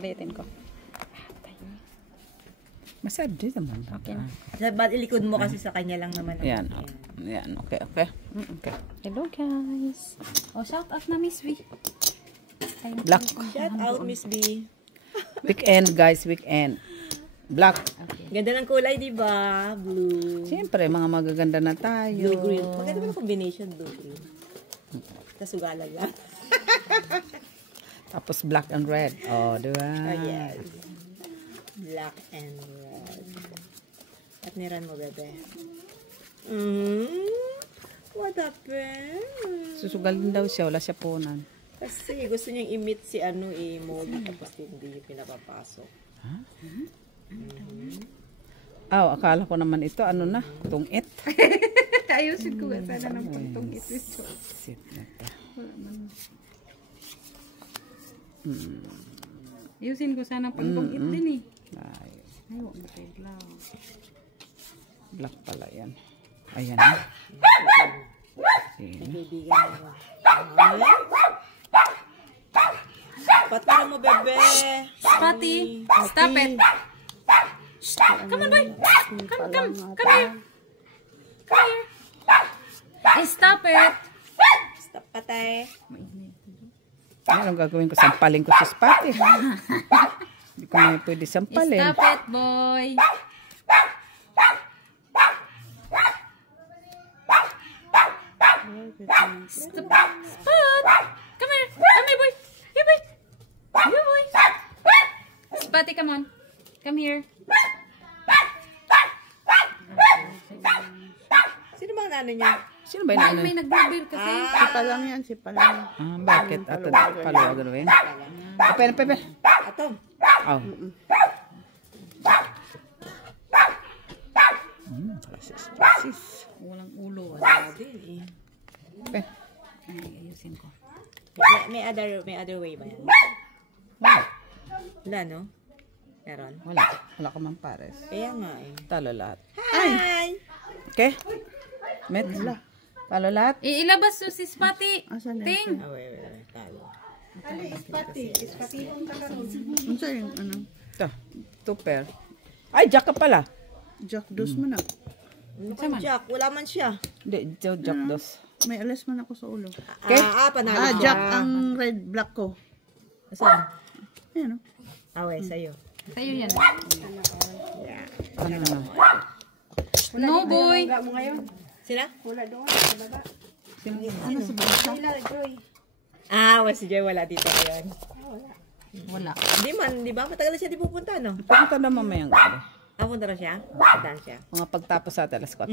Ulitin ko. Masarap din naman. Okay. Ba't ilikod mo kasi sa kanya lang naman. Yan. Yan. Okay. Okay. Hello guys. Oh, shout out na Miss V. Black. Shout out Miss B. Weekend guys. Weekend. Black. Okay. Ganda ng kulay, di ba? Blue. Siyempre, mga magaganda na tayo. Blue-green. Maganda ba yung combination? Blue-green. Kasugalan lang. Tapos black and red. Oh, diba? Oh, yes. Black and red. At niran mo, bebe. What happened? Susugalin daw siya. Wala siya punan. Kasi gusto niyang i-meet si Molly tapos hindi pinapapasok. Huh? Akala ko naman ito, tungit. Ayusin ko sana ng pagtungit ito. Sit na ito. Ayusin ko sana pagtungit din eh. Ay, huwag mataglaw. black pala yan. Ayan na. Kaibigan mo. Patira mo, bebe. Spotty, stop it. Come on, boy. Come here. Come here. Stop it. Stop, patay. Anong gagawin ko? Sampalin ko sa spot eh. Hindi ko na pwede sampalin. Stop it, boy. Stop. Spot. Come here. Come here, boy. Here, boy. Here, boy. Spotty, come on. Come here. Sino ba ang ano niya? Sino ba yun? May nag-bubble kasi. Sipa lang yan, sipa lang. Bakit? Paluwa gano'n. Pepe. Ato. Oh. Walang ulo. Wala din eh. Pe. Ay, ayusin ko. May other way ba yan? Wala, no? Meron? Wala ka man pares. Kaya nga eh. Talo lahat. Hi! Okay? Met? Talo lahat? Ilabas si Spotty. Ting. Wait. Talo. Ano yung ano? Ito. 2 pair. Ay, jack ka pala. Jack dos mo na. Jack, wala man siya. Hindi, jack dos. May alas man ako sa ulo. Okay? Panalo Jack ang red black ko. Saan? Ayan o. Sa'yo. Sa'yo yan. Ano? No, boy. Sila? Wala doon sa baba. Ano sa baba? Si Joy wala dito ngayon. Wala. Hindi man, di ba? Matagal na siya di pupunta, no? Pupunta na mamayang gabi. Punta na siya? Punta siya. Mga pagtapos sa alas 4.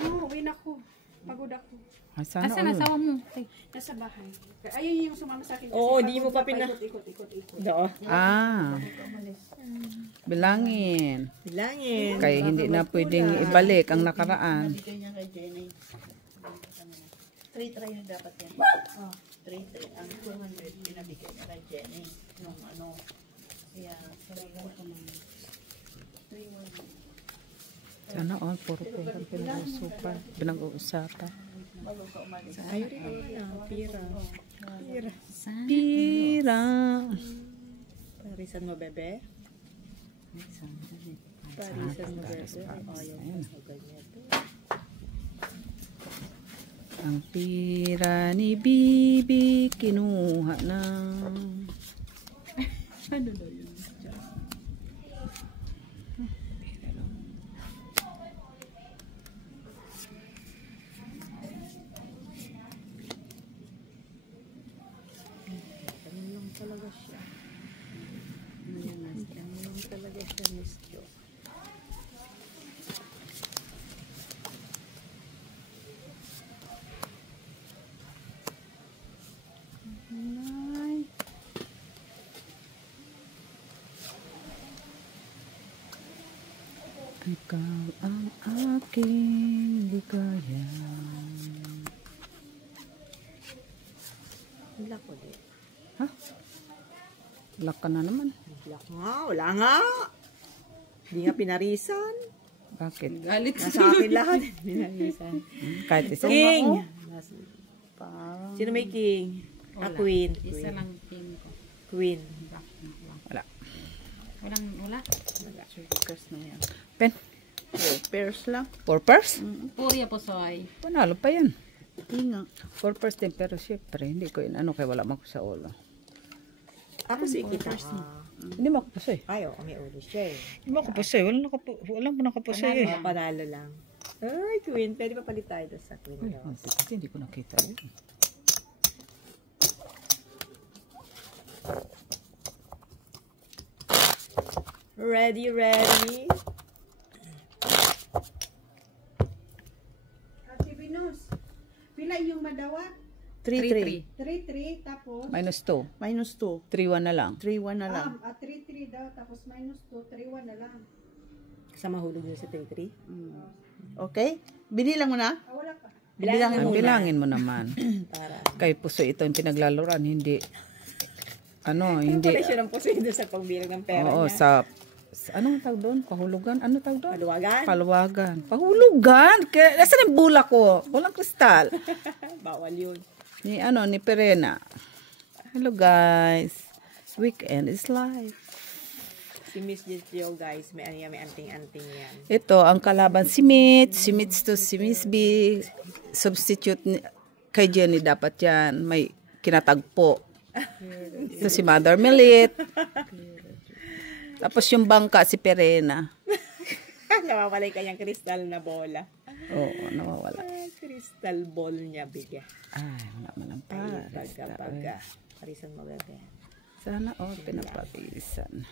No, uwi na ako. Pagod ako. Ay, sana Asan asawa mo? Nasa bahay. Ayun yung sumama sa akin. Oo, di mo pa Ikot. Doon. Bilangin. Bilangin. Kaya hindi na pwedeng ibalik ang nakaraan. Bigay niya kay Jenny. 3 na dapat yan. 3. Ang 200 pinabigay niya kay Jenny. Nung ano. Kaya, sarili ko naman. 3-1. Sana all, puro pera pinag-uusapan. Ayaw rin ako na. Pira. Parisan mo, bebe? Parisan mo, bebe? Ayaw mo ganyan to. Ang pira ni Bibi kinuha na. Ano daw yun? Talaga siya, Miss Jo. Ikaw ang aking ligaya. Black ulit. Ha? Black ka na naman. Black nga. Wala nga. Hindi nga pinarisan. Bakit? Galit. Nasa akin lahat. Pinarisan. Kahit isa. King! Sino may king? Queen. Isa lang king ko. Queen. Black na. Wala. Circus na yan. Pen. Pairs lang. 4 pairs? Purya po soy. Panalo pa yan. Inga. 4 pairs din, pero syempre, hindi ko yun. Ano, kaya wala mo ko sa ulo. Ako si kita. Hindi mo ako pusoy. Ay, oo, may ulo siya eh. Hindi mo ako pusoy. Wala mo nakapusoy eh. Panalo lang. Ay, Queen. Pwede pa palit tayo doon sa Queen Rose. Kasi hindi ko nakita yun. Ready, ready. Ate Venus, pila yung madawat? 3-3. 3-3, tapos? Minus 2. Minus 2. 3-1 na lang. 3-1 na lang. 3-3 daw, tapos minus 2, 3-1 na lang. Kasama hulog nyo sa 3-3. Okay? Binilang mo na? Wala pa. Bilangin Ang mo bilangin mo naman. para. Kay pusoy ito yung pinaglalaroan, hindi. Ano, Hindi. hindi. Pala siya ng puso doon sa pagbilang ng pera Oo, niya. anong tawag doon? Pahulugan? Ano tawag doon? Paluwagan. Palawagan. Pahulugan? Kaya, nasaan yung bula ko? Walang kristal. Bawal yun. Ni Perena. Hello guys. Weekend is live. Si Miss Gio, guys, may anting-anting yan. Ito, ang kalaban si Mitch. Si Mitch to si Miss B. Substitute kay Jenny dapat yan. May kinatagpo. Ito si Mother Melit. Tapos yung bangka si Perena. Nawawala yung kanyang kristal na bola. Oo, nawawala. Crystal ball niya, bigya. Ay, wala man ang paris. Baga. Parisan mo, bebe. Sana, pinaparisan.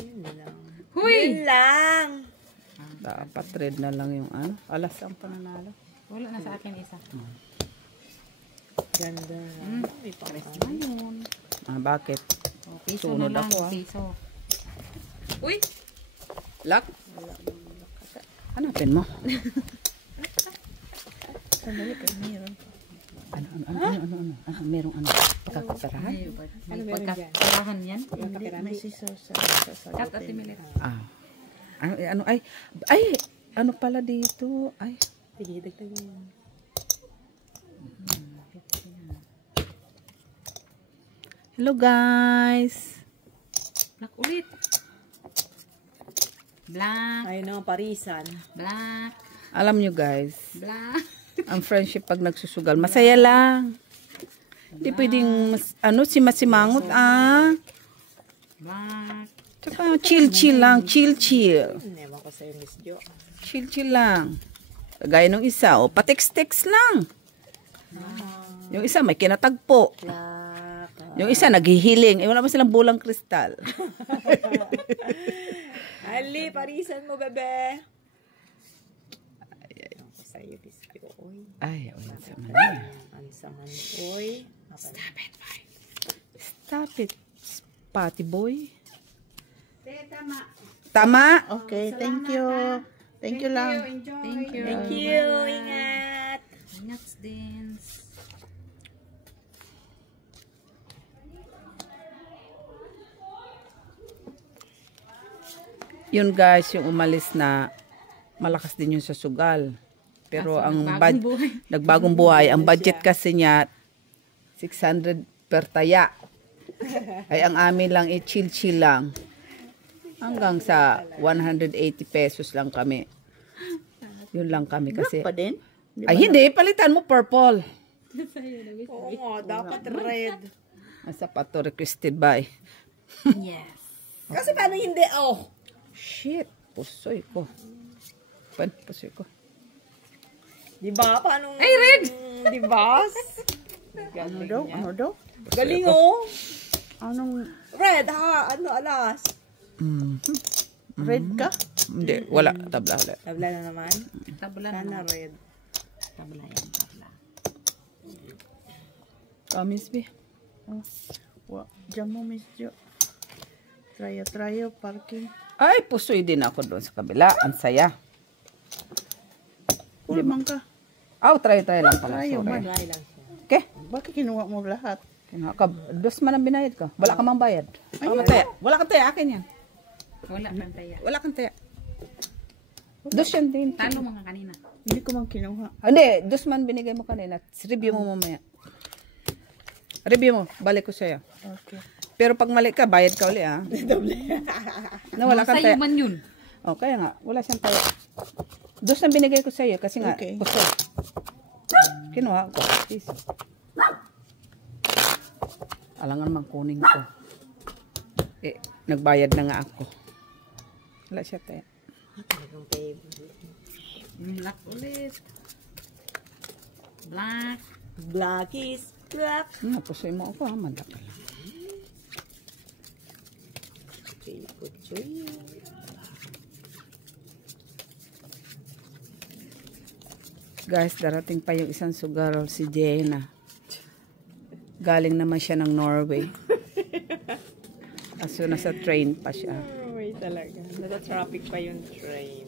Yun lang. Huy! Yun lang. Dapat red na lang yung ano. Alas ang pananalo. Wala na sa akin isa. Ganda. May Pares pang na yun. Bakit? Oh, piso Sunod na lang. ako, ah. Piso. Uy! Lock? Hanapin mo. Sandali ka, meron. Ano? Merong ano? Pagkakaperahan? May meron pagkakarahan yan. Hindi, may scissors sa Cut at sasagutin. timilit. Ano pala dito? Ay, Sige, dagdag mo. hello guys. Black ulit. Black. Ayun na, parisan. Black. Alam nyo guys, Black. ang friendship pag nagsusugal, masaya lang. Hindi pwedeng, simasimangot Black. Tsaka chill lang, chill. Newan ko sa'yo, Miss Jo. Chill lang. Kagaya nung isa, pa-text lang. Yung isa may kinatagpo. Yung isa naghihiling. Wala pa silang bulang kristal. Ali, parisan mo, bebe. Ay, ako sa'yo, Miss Jo. Oy. Ay, wala sa man. Ansaman, oy. Stop it, spotty boy. Te, tama. Tama? Okay, thank you. Thank you lang. Enjoy. Thank you. Thank you. Ingat. Ingat din. Yun guys, yung umalis na malakas din yun sa sugal. Pero ang nagbagong buhay, ang budget kasi niya 600 per taya. Ay ang amin lang chill lang. Hanggang sa 180 pesos lang kami. Yun lang kami kasi. Pa din? Ay hindi, palitan mo purple. Oo nga, dapat red. Ang sapato requested by. Yes. Kasi paano hindi? Oh. Shit, pusoy ko. Pusoy ko. Diba? Paano? Ay, red! Diba? Ano daw? Ano daw? Galing oh. Anong Red ha? Ano alas? red ka? Hindi, wala. Tabla ulit. Tabla na naman. Tabla Sana na. red. Tabla yan, tabla. Miss B. Diyan mo, Miss Jo. Tryo, parking. Ay, pusoy din ako doon sa kabila. Ang saya. Kulimang ka. Try lang pala. Tryo Sorry. man. Try lang siya. Okay. Bakit kinuha mo lahat? Dos man ang binayad ko. Wala ka mang bayad. Wala kang taya. Akin yan. Wala pang taya. Wala kang taya. Dos yan din. Talo mga kanina. Hindi ko man kinuha. Hindi, dos man binigay mo kanina. Review mo mamaya. Review mo. Balik ko sa'yo. Okay. Pero pag mali ka, bayad ka uli ah. Nawala kang Sa'yo tayo. man yun. Oh, kaya nga. Wala siyang tayo. Dos na binigay ko sa'yo kasi nga. Okay. Puso. Kinuha ko. Please. Alangan mang kunin ko. Nagbayad na nga ako. Wala siya tayo. Talagang favorite. Black ulit. Black. Black is black. Napusoy mo ako ha. Madaka lang. Guys, darating pa yung isang sugarol, si Jenna. Galing naman siya ng Norway. Aso nasa train pa siya. Norway talaga. Nasa-traffic pa yung train.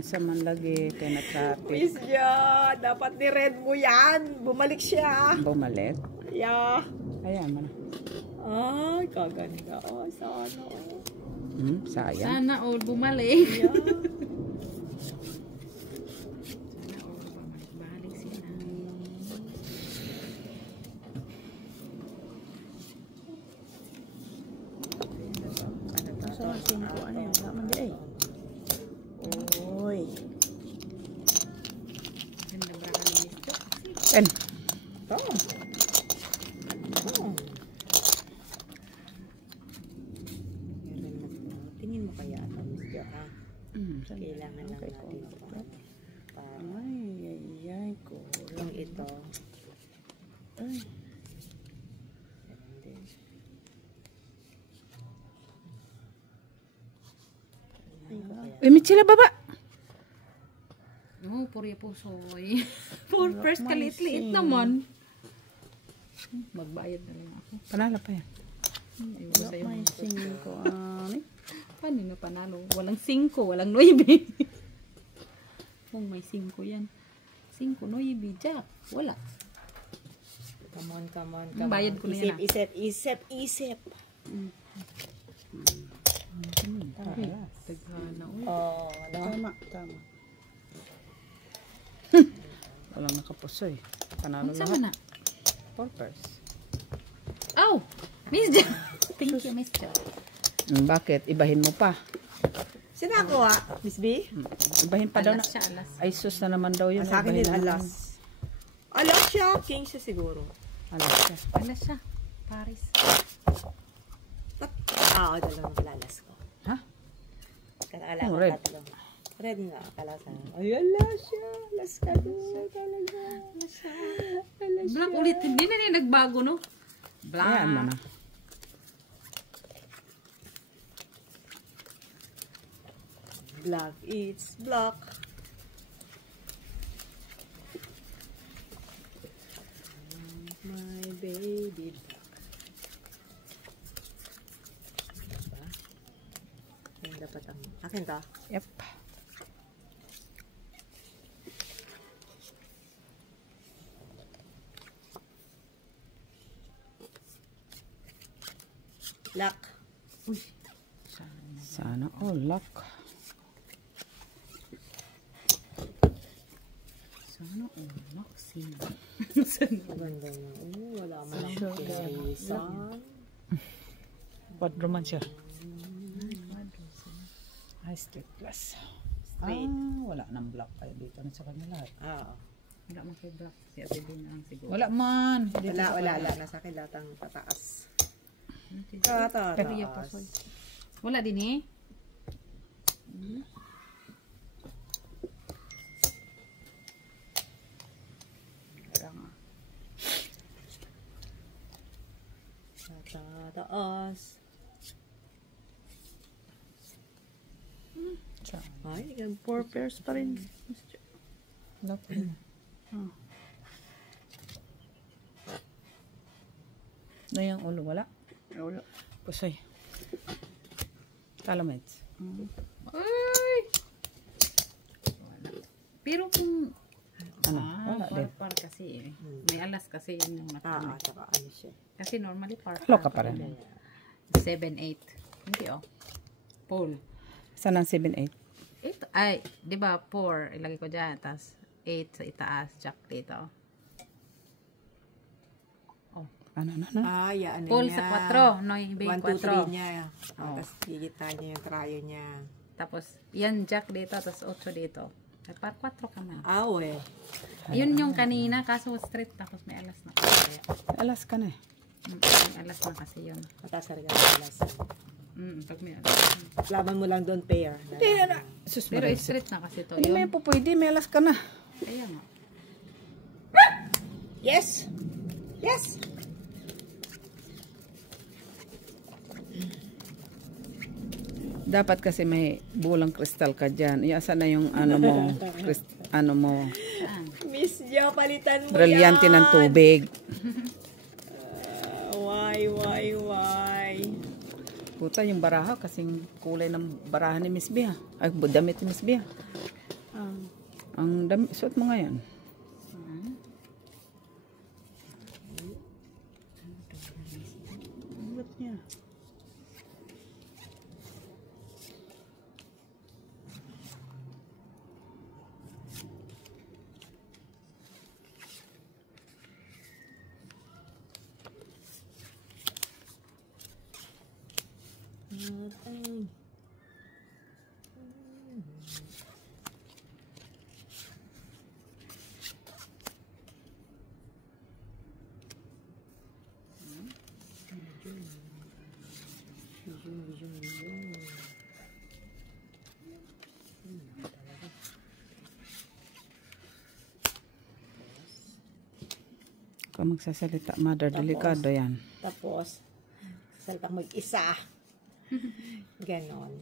Sa Manlagi, kaya na traffic. Miss Jo, dapat ni-read mo yan. Bumalik siya. Bumalik. Yeah. Ayan mo na. Ay, kaganda. Oh, sana. Sayang. Sana all bumalik. Yeah. Sana all bumalik sila. Sa 5, ano yun? Wala man di ay. Oy. Ganda ba ka ni Mr. Ten. Oh. Tingin mo kaya ito, Miss Jo, ha? Kailangan lang natin ito. Ay, kulang ito. Ay. Michila baba. No, purya pusoy. For first kalit-liit naman. Magbayad na lang ako. Panalo pa yan. Ayun sa'yo. May 5, ani? Paano na panalo? Walang 5, walang 9. Kung may 5 yan. 5, 9, Jack. Wala. Come on. Ang bayad ko na yan, ah. Isip. Taghana. Oh, Tama. Walang nakapusoy. Panalo Ang sama lahat. na. Purpose. Oh! Miss Jack. Thank you, Miss Jack. Bakit? Ibahin mo pa. sino ako, ha? Miss B? Ibahin pa daw na. Alas siya, alas. Ay, sus na naman daw yun. Sa akin din, Ibahin na alas. Alas siya. King siya siguro. naman. Alas siya. Alas siya. Paris. Dalawang palalas ko. Ha? Kakala Oh, ko red. tatlo. Red nga, kalasan. Ay, alas siya. Alas ka doon. Talaga. Alas siya. Black ulit. Hindi na niya nagbago, no? Black. Ayan mo na. Black, it's black. My baby black. Diba? Yan dapat ang... Akin ta? Yep. Black. Sana all luck. Sana umak sila. Maganda na. Wala man ang kinahisan. Quadro man siya. High straight plus. Straight. Wala nang black kayo dito na sa kanila. Oo. Wala man kay Black. Si Ate Din lang siguro. Wala man. Wala. Nasa kilatang tataas. Pariya pa, soy. Wala din eh. Tataas. Ay, 4 pairs pa rin. Na yung ulo, wala? Ulo. Pusoy. Calamets. Ay! Pero kung... Ano? Wala din. par kasi eh. May alas kasi yun yung matama. Saka ano siya. Kasi normally par. Halo ka pa rin. 7, 8. Hindi oh. Pole. Saan ang 7-8? 8, ay, di ba 4, ilagay ko dyan, tapos 8 sa itaas, jack dito. Oh, Ano? Yan Full niya. sa 4. No, yung 1, 2, 3 4. niya. Oh. Tapos gigita niya yung krayo niya. Tapos, yan jack dito, tapos 8 dito. Par 4 ka man. Awe. Yun yung kanina, kaso straight, tapos may alas na kasi. Alas ka na eh. May alas na kasi yun. Mataas ka rin ang alas. Pag may alas. Laban mo lang doon pair. Hindi na. Sus, Pero Maria. straight na kasi to. Hindi Yun. may po pwede. May alas ka na. Kaya nga. Yes! Yes! Dapat kasi may bulang kristal ka dyan. Iasa na yung ano mo. Ano mo. Miss Jo, palitan mo Brilyante yan. ng tubig. Why? Puta yung baraha. Kasing kulay ng baraha ni Miss Bia. Ay, damit ni Miss Bia. Ang damit. Suot mo ngayon. Ba't niya? Kung magsasalita, mother, delikado yan. Tapos, salita mag-isa. Ganon.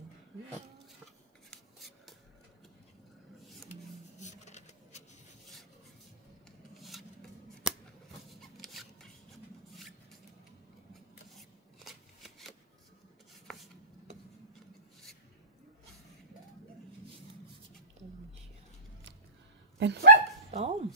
Pen. Tom.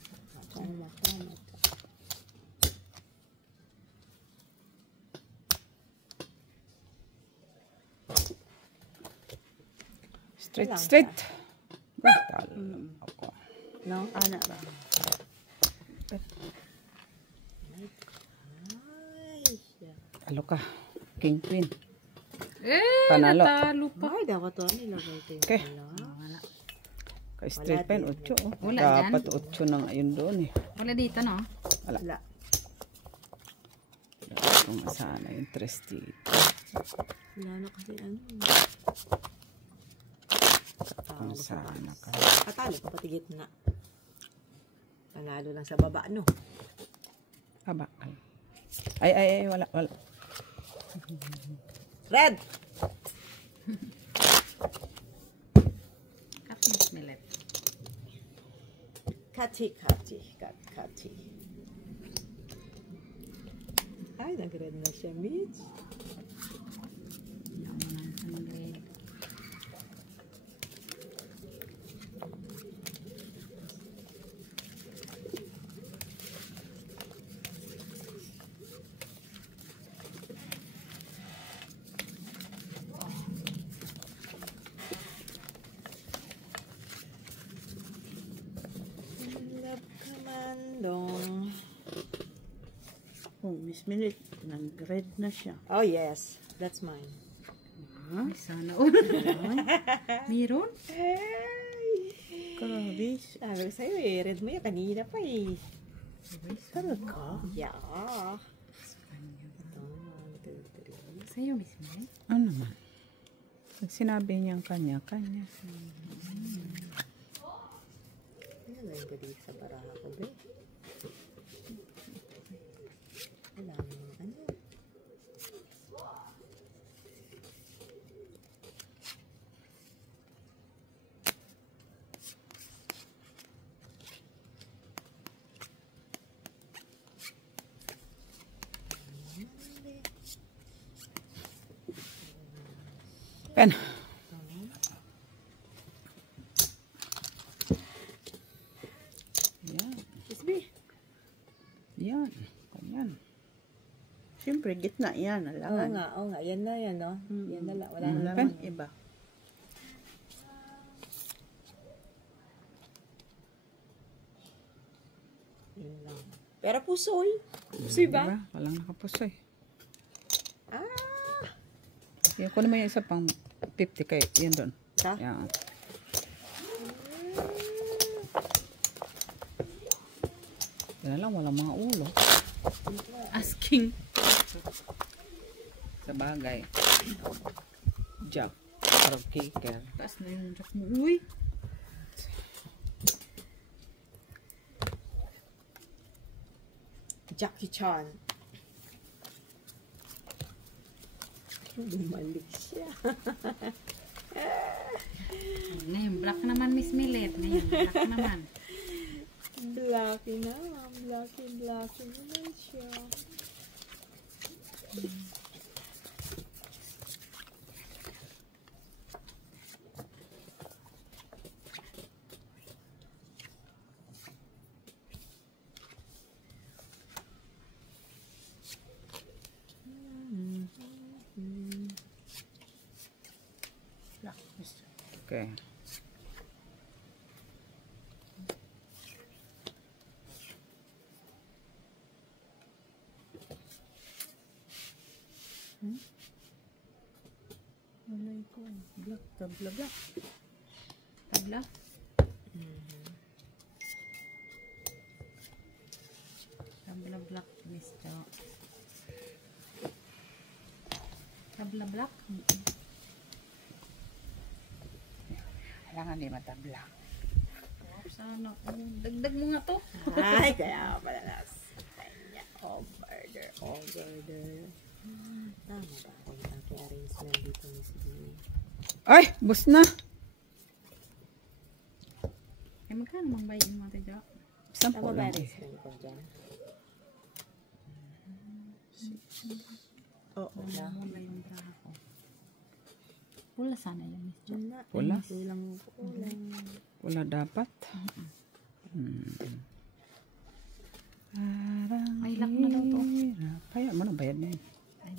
Straight. Brutal. Ako. No? Ana ba? Alo ka. King Queen. Panalo. Panalo. Natalo pa. Ay, dapat to. Nilagay ito yung Okay. pala. Kay straight pen, 8. Oh. Wala Dapat 8 na ngayon doon eh. Wala dito, no? Wala. Kung sana yung 3 dito. Wala na kasi ano. Kung sana ka. Katalo pa pati gitna. Panalo lang sa baba, no? Aba. Ay, wala. Red! Cut Miss Millet. Kati. Ay, nag-red na siya, Mitch. Yan mo ng sandali. Love Commandong. Oh, Miss Minute, nag-red na siya. Oh, yes. That's mine. Ay, sana all. Meron? Grabe. Sabi ko sa'yo eh, red mo yan kanina pa eh. Talaga? Yeah. Sa'yo, Miss Millet. Ano naman? Pag sinabi niyang kanya-kanya. Nalagay ko dito sa baraha ko, be. Wala namang ano. Pen. Yan. Isbi. Yan. Ganyan. Siyempre, gitna yan. Oo Alangan. nga, oo nga. Yan na yan, no? Yan na lang. Wala na Mm. lang. Pen, iba. Yun lang. Pero pusoy. Pusoy ba? Diba? Walang nakapusoy. Ah! Yan, kunin mo yung isa pang 50 kay yan doon. Ito? Yan. Yan lang, walang mga ulo. Asking. Sa bagay. Jack. Parang kicker. Taas na yung jack mo. Uy. Jackie Chan. Bumalik siya. Ngayon, black naman, Miss Millet. Ngayon, black naman. Blacky na. Blacky naman siya. Okay. Malay ko. Black, tabla, black. Tabla. Tabla black, Miss Jo. Tabla black. Kailangan di matabla. Sana. Dagdag mo nga to. Ay, kaya pala nas. Kanya. Over there. Tama ba ako yung aking arrangement dito, Miss B? Ay! Bus na! Eh, magkano mang bayin mo, Ate Jo? Sampo Tama ba lang. arrangement ko dyan? Oo na. Wala yung bra ko. Pula sana yun, Miss Jo. Pula? Kulang. Wala dapat. Parang Ay, lock na daw to. hirap. Kaya mo na bayad na yun. Ay,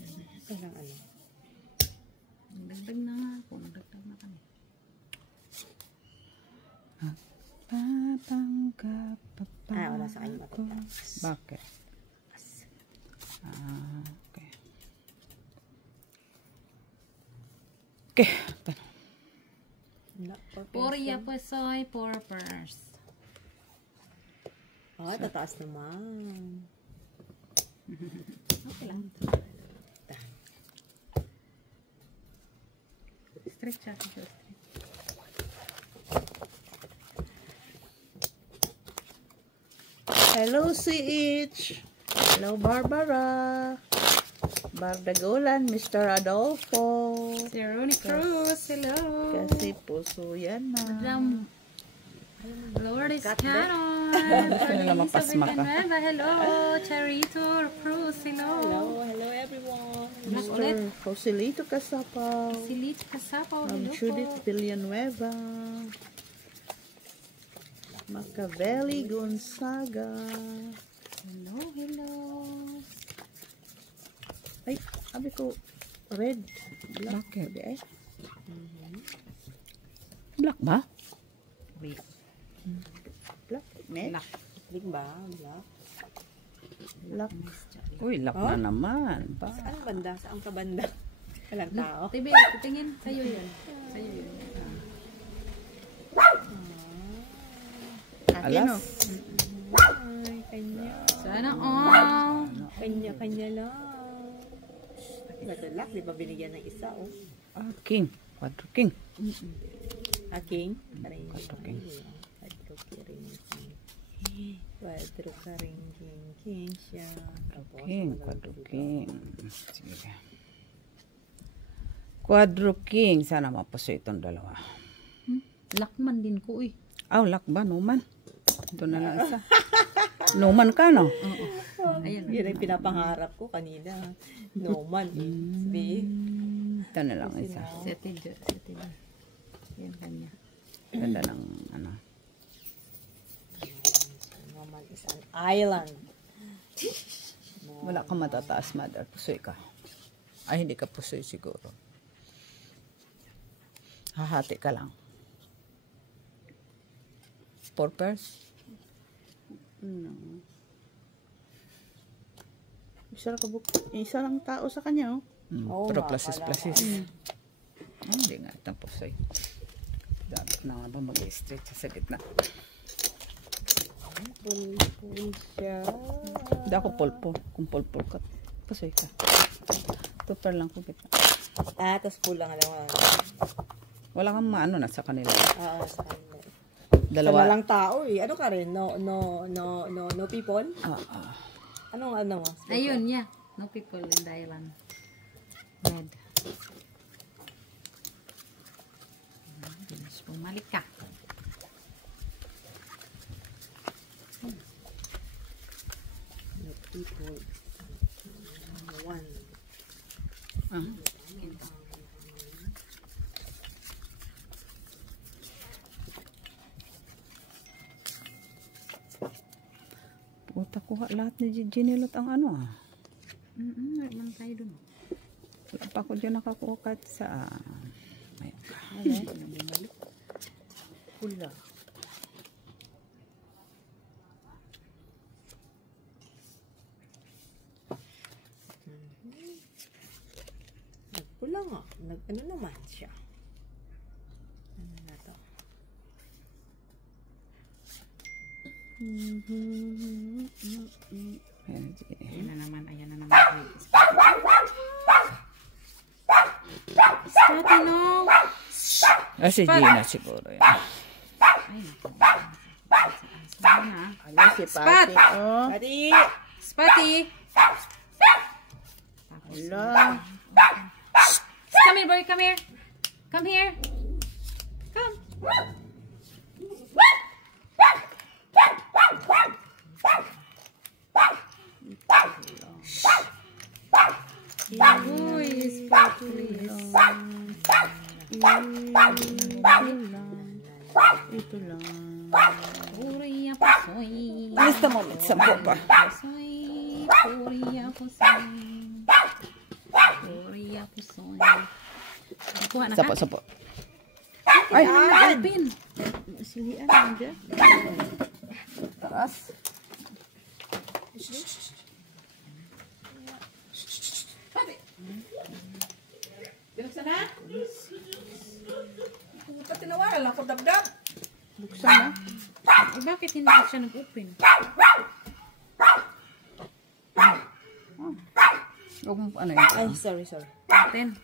Kulang ano? dagdag na nga ako. Nagdagdag na kami. Papanggap pa Wala sa kanya ako. matataas. Bakit? Okay. Okay. Poria po soy, purpers. Tataas naman. Okay lang. Straight siya. Straight. Hello, CH. Hello, Barbara. Bardagulan, Mr. Adolfo. Si Ronnie Cruz, hello. Kasi puso yan na. Madam Lourdes Canon. Gusto nila mapasma ka. Hello. Charito Cruz, hello. Hello everyone. Black ulit. Mr. Joselito Casapaw. Si Lit Casapaw, Ma'am hello Judith po. Villanueva. Machiavelli Gonzaga. Hello. Ay, sabi ko, red. Black. Bakit? Sabi ay. Black ba? Wait. Black. Net. Black. Big ba? Black? Black. Uy, lock na naman. Ba? Saan banda? Saan ka banda? Walang tao. Tibi, tingin. Sa'yo yun. Sa'yo yun. Alas. Ay, kanya. Sana all. Kanya lang. Natulak, di ba binigyan ng isa, oh? King. Quadro king. Aking? Quadro king. Quadro ka rin, king siya. Tapos, King. Quadro king. Sige. Quadro king. Sana mapuso itong dalawa. Lakman din ko eh. Lock ba? Numan. Ito na lang isa. Numan ka, no? Ayan. Yun ang pinapangarap ko kanina. No man, eh. Ito na lang isa. Sete jo. Yan kanya. Ganda ng ano. No man is an island. Wala kang matataas, mother. Pusoy ka. Ay, hindi ka pusoy siguro. Hahati ka lang. 4 pairs? No. Isa lang isa lang tao sa kanya, oh. Pero plasis. Hindi nga, tapos ay. Dapat na nga ba mag-stretch sa gitna. Pulpul siya. Hindi ako polpo. Kung polpo ka, pasoy ka. Tupper lang ko kita. Tapos pulang naman. Wala kang maano na sa kanila. Oo, sa kanila. Dalawa. Sa lang tao eh. Ano ka rin? No people? Anong ano mo? Ayun, yeah. No people in the island. Red. Bilis bumalik ka. No people. One. Puta kuha lahat ni Ginilot ang ano Meron lang tayo dun. Wala pa ako dyan nakakuha kahit sa Pula. Nagpula nga. Ano naman siya? Ano na to? Ayan na naman. Spotty, no! si Gina siguro yan. Ano si Pati? Oh. Adi! Spotty! Wala. Come here, boy. Come here. Come here. Come. Uy, Spotty. Ito lang. Puri ako soy. Lista mo ulit, 10 pa. Soy. Puri ako soy. Puri ako soy. Kuha na ka? Sapo. Ay, open. Silian lang dyan. Taas. Binuksan na? Puta, tinawaran lang ako dabdab. Buksan na. Eh, bakit hindi siya nag-open? Huwag mo, ano yun? Ay, sorry. Open.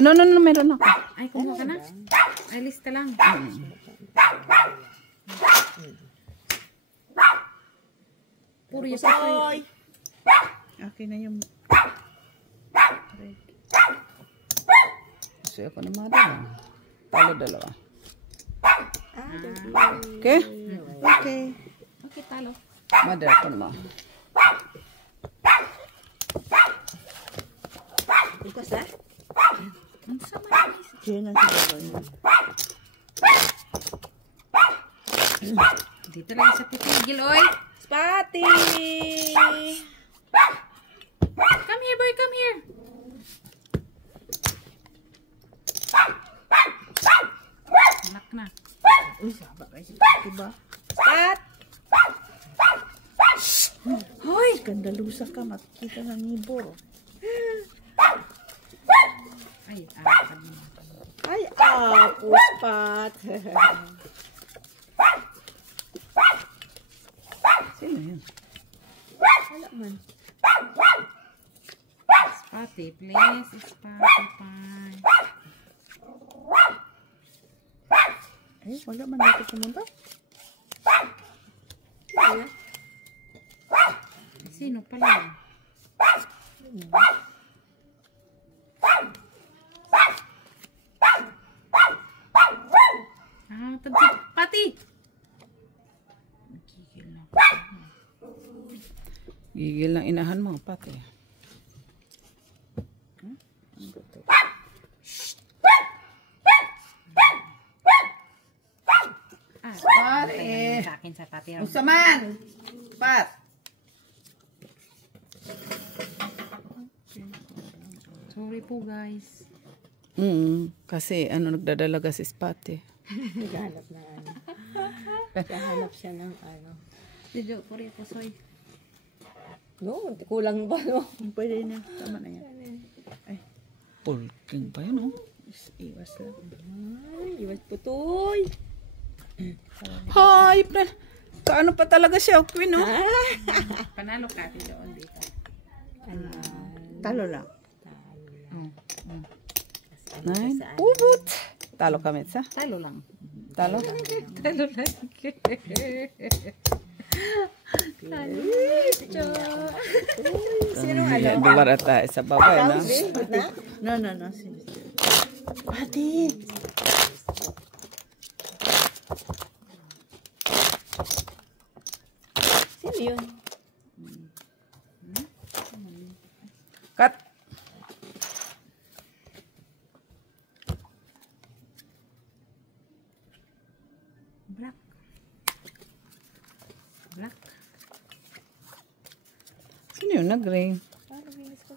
No, meron ako. Ay, kumuha ka na? Ay, lista lang. Puri ako soy. Akin na yung... Kasi ako na madala. Talo dalawa. Okay? Okay. Okay, talo. Madala ko naman. Ikaw sa? Ang sama. Diyan ang siguro. Hindi talaga siya titigil, oy. Spotty! Come here, boy. Come here. Anak na. Uy, saba kayo si Pati ba? Spot! Hoy! Skandalusa ka, makikita ng nibor. Ay, akad mo. Ay, apo, Spot! Sino yun? Wala man. Spotty, please. Spotty pie. Eh, wala man dito pumunta. Sino pala? Tagsi. Pati! Gigil na. Gigil lang inahan mo, Pati. Pati! Sa akin sa Pati. Usaman! Pat! Sorry po, guys. Kasi nagdadalaga si Pati. Naghahanap na ano. Naghahanap siya ng ano. Did you puri ako, soy? No, kulang pa, no? Pwede na. Tama na yan. Pulking pa yun, oh. Iwas lang. Ay, iwas putoy. Hay, kaano pa talaga siya, Queen, no? Panalo ka doon dito. Talo lang. Nine. Puput. Talo kami, sa? Talo lang. Talo? Talo lang. Sino ano? Duwara tayo sa babay, no? No. Ate! Sino yun? Cut. Black. Black. Sino yun nag-ring? Parang bilis ko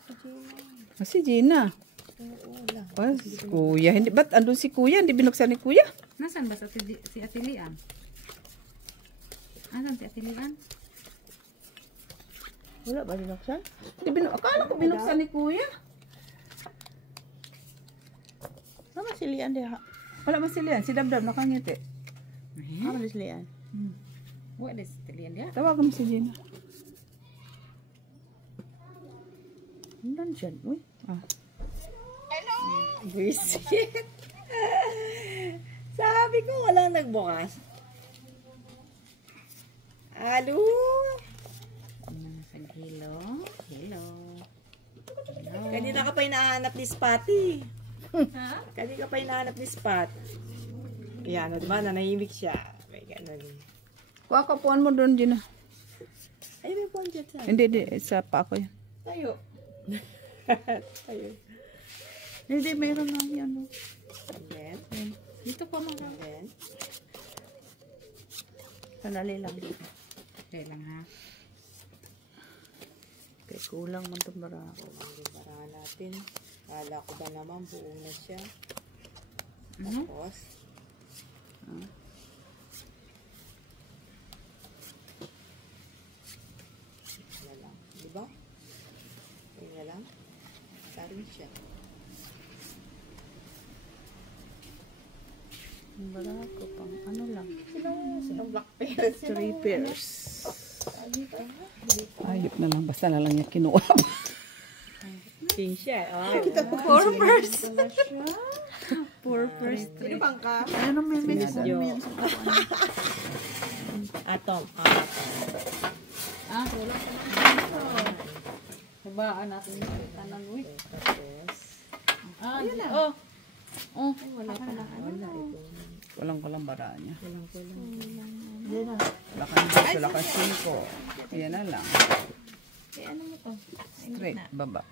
si Gina. Si Gina. Oh, si Kuya. Hindi, ba't andun si Kuya? Hindi binuksan ni Kuya? Nasaan ba si Ate Lian? Nasaan si Ate Lian? Wala ba dinoksan? Akala ko binuksan ni Kuya. Nama si Lian dia. Wala man sila yan. Si Dabdab nakangiti. Apa si Lian? Wala si Ate Lian dia. Tawagan mo si Gina. Nandyan. Uy. Visit. Sabi ko, walang nagbukas. Alo? Hello. Hello. Kanina ka pa hinahanap ni Spotty. Kanina ka pa hinahanap ni Spot. Yan, diba? Nanahimik siya. May ganun. Kuha kapuan mo doon, Gina. Ay, may phone dyan sa. Hindi. Sa pa ako yan. Tayo. Tayo. Hindi, meron lang yan. No? Ayan. Dito po mga. Ayan. Sandali lang. Okay lang ha. Kaya kulang man itong bara. Barahan natin. Kala ko ba naman buong na siya. Ano? Tapos. Wala lang. Diba? Wala lang. Sarin siya. Ang bara ko pang ano lang. Sinong black pairs? 3 pairs. Ayop na lang. Basta na lang niya kinuha. Pink siya. Oh. 4 pairs. 4 pairs. Sino bang ka? Ano may minutes? Ano Yo. may yan? Atom. Ah, wala ka na. Habaan natin yung tanan, uy. Ah, yun na. Oh. Oh, wala ka na. Walang baraan niya. Hindi na. Wala kang 2, wala kang 5. Yan na lang. Eh, ano mo to? Straight, baba.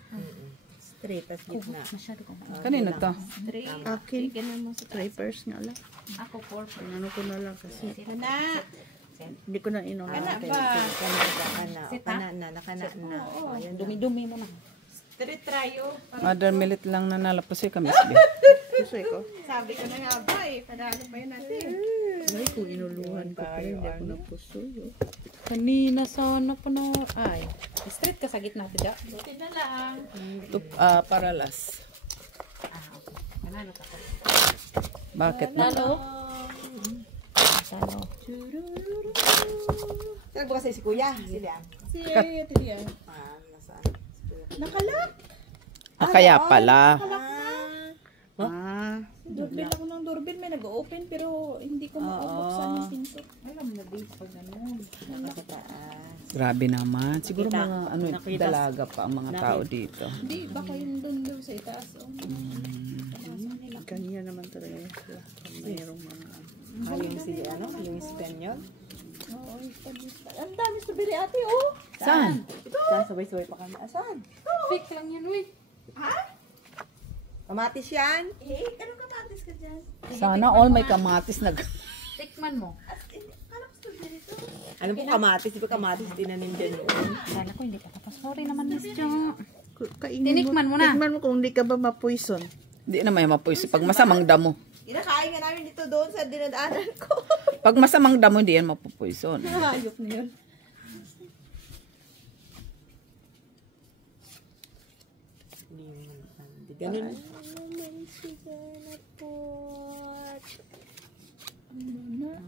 Straight as gitna. Masyado ko. Kanino to? Straight. Akin. Ganun mo sa 3 pairs nga lang. Ako 4 pairs. Ano ko na lang kasi. Kana. Hindi ko na inon. Kana ba? Kana na. Nakana na. Ayan. Dumi-dumi mo na. Straight tryo. Mother Millet lang na nalapos kami. Sige. Gusto ko. Sabi ko na nga ba eh. Panalo pa yun natin. Ay, kung inuluhan ko pa rin, hindi ako napusuyo. Kanina sana pa na. Ay, straight ka sa gitna, tida. Buti na lang. Paralas. Ah, okay. Manalo ka. Bakit na? Manalo? Manalo. Saan ba kasi si Kuya? Si Liam. Si Lian. Nasaan? Si Kuya. Nakalak. Kaya pala. Doorbell ako ng doorbell, may nag-open pero hindi ko makabuksan yung pinto. Alam na, base pag gano'n. Nakataas. Grabe naman. Siguro Nakita- mga nakita- dalaga pa ang mga tao dito. Hindi, baka yun doon sa itaas. Oh. Kanya naman talaga. Mayroong mga... Yung si ano? Yung Spaniel. Oo, ang dami strawberry ate, oh. Saan? Saan? Sabay-sabay pa kami. Saan? Fake lang yan, uy. Kamatis yan? Anong kamatis ka dyan? Sana all may kamatis nag... Tikman mo. Ano po kamatis? Di ba kamatis tinanim dyan noon? Kala ko hindi ka tapos. Sorry naman, Miss Jo. Kainin Tinikman mo na. Tikman mo kung hindi ka ba ma-poison. Hindi na may mapuisi. Pag masamang damo. Kinakain nga namin dito doon sa dinadaanan ko. Pag masamang damo, hindi yan mapupuison. Hayop na yun. Ganun naman siya na po.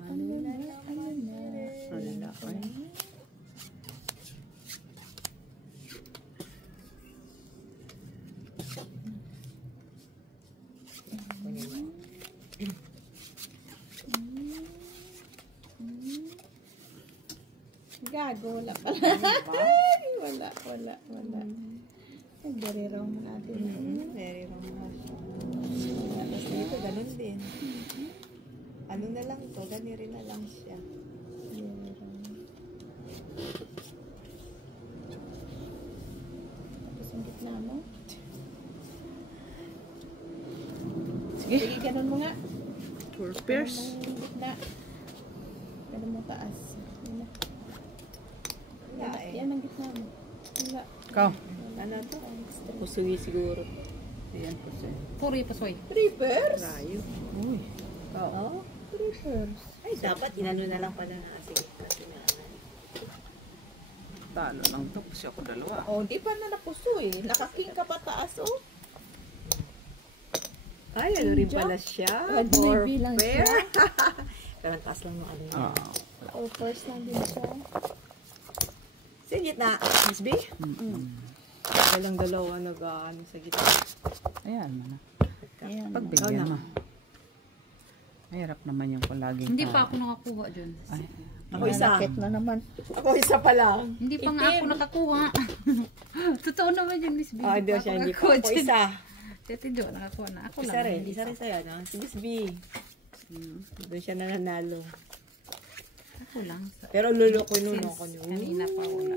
Ano na naman. Gago, wala pala. wala. Very wrong natin. Very wrong na siya. Tapos dito, ganun din. Ano na lang to, ganiri na lang siya. Very wrong. Tapos yung gitna mo. Sige. Sige, ganun mo nga. Purpose. Yung gitna. Ganun mo taas. Yan na. Wala eh. Yan ang gitna mo. Wala. Ikaw. Ano to? Kusugi siguro. Ayan po siya. Puri pasoy. Trippers? Rayo. Uy. Oo. Trippers. Ay, dapat inano na lang pala na. Sige, kasi na. Talo lang to. Kasi ako dalawa. Oh, di pa na napuso eh. Nakaking ka pa taas oh. Ay, ano rin pala siya? May bilang siya. Pero taas lang yung ano yun. Oh, first lang din siya. Sa gitna, Miss B? Walang dalawa nag-ano sa gitna. Ayan man. Ayan. Pagbigyan mo. Mahirap naman yung palagi. Hindi pa ako nakakuha dyan. Ay. Ako isa. Nakit na naman. Ako isa pa lang. Hindi pa nga ako nakakuha. Totoo naman yun, Miss B. Ah, hindi siya, hindi pa. Ako isa. Tete Jo, nakakuha na. Ako Isa lang. rin. Isa rin sa'yo, no? Si Miss B. Doon siya nananalo. Ako lang. Pero lulukoy nun ako nyo. Kanina pa wala.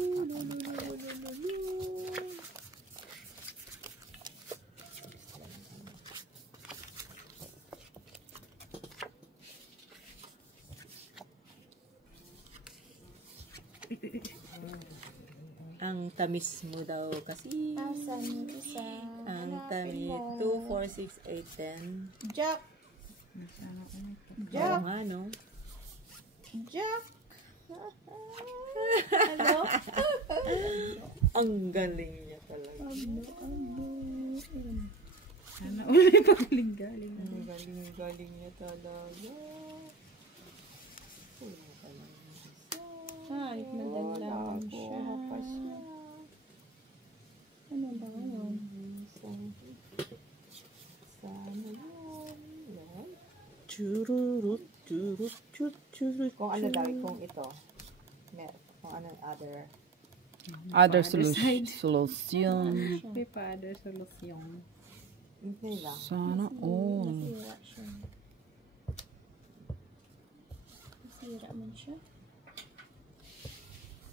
Ang tamis mo daw kasi. Asan yung isa? Ang tamis. 2, 4, 6, 8, 10. Jack! Oo Jack! nga, no? Jack! Hello? Ang galing niya talaga. Sana ulit pagaling-galing. Ang galing niya talaga. Kahit nadalaman siya. Ano ba ngayon? Sana yun. Chururut, churut, churut. Kung ano daw, kung ito. Kung ano other. Other solution. May father solution. Hindi lang. Sana all. Nasira siya. Nasira man siya.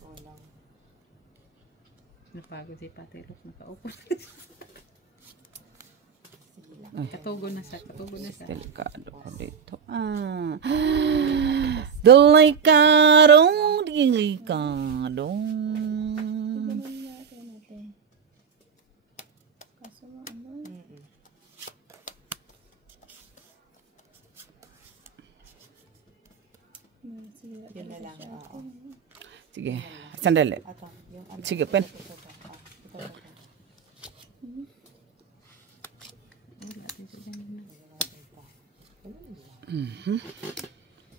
Walang. Napagod si Patelok. Nakaupo. Sige lang. Katugo na siya. Katugo na siya. Delikado ko dito. Delikado. Ganun natin. Kaso ano? Nasira Yun na talaga lang. siya. Oo. Sige. Sandali. Ato, yung ano. Sige, pen. Ito.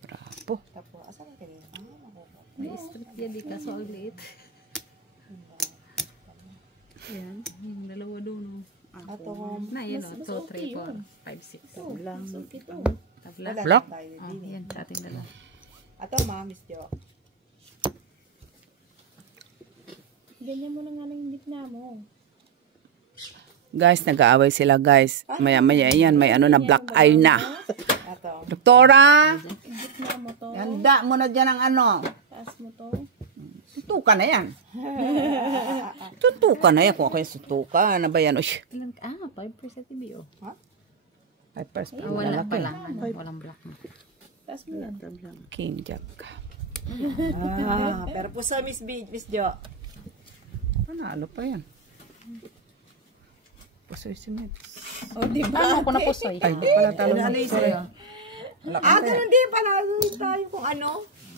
Bravo. Tapos, asan na kayo? May street yan. Di kaso ang liit. Yan. Yung dalawa doon. Ato, Na yun. Mas 2, okay 3, yun. 4, 5, 6. Oh, suki to. Tabla. wala Block. lang tayo Oh, din. yan. Sa ating dalawa. Ato, Miss Jo. Ganyan mo na nga lang yung gitna mo. Guys, nag-aaway sila guys. Maya-maya yan. May ano na black eye na. Ato. Doktora! Yung gitna mo to. Handa mo na dyan ang ano. Taas mo to. Tutukan na yan. Tutukan na yan. Kung ako yung sutukan. Ano ba yan? Uy. Ilan ka? 5% TBO. Ay, first Ah, wala pa lang. Ano, walang block na. Taas mo yan. King Jack. Pero po sa Miss Jo. Panalo pa yan. Pusoy si Mets. O, di ba? Ano ko na pusoy? Ay, di pala talo na. Ano yung Sorry. ganun din. Panalo din tayo kung ano.